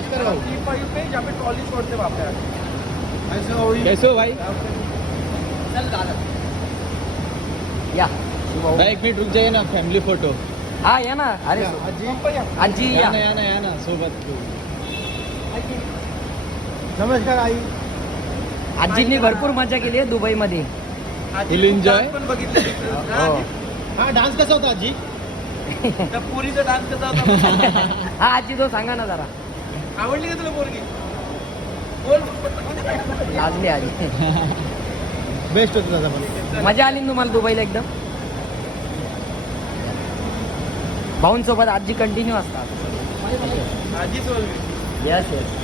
नमस्कार भाऊ. पे जहाँ पे ट्रॉली छोड़ते वहाँ पे कैसे हो भाई? या भाई एक मिनिट रुक जाइए ना, फॅमिली फोटो. हा या ना. अरे आजी या या. ना या ना या ना सोबत. नमस्कार आई. आजींनी भरपूर मजा केली आहे दुबईमध्ये. Full enjoy? पण बघितलं हो. हा डान्स कसा होता आजी? त्या पोरीचा डान्स कसा होता? हा आजी तो सांगा ना जरा. आवडली का तुला पोरगी? बोल. लाजली आजी. बेस्ट होतं दादा पण. मजा आली ना तुम्हाला दुबईला एकदम? भाऊंसोबत आजी कंटिन्यू असतात. आजीच बोलली. Yes yes.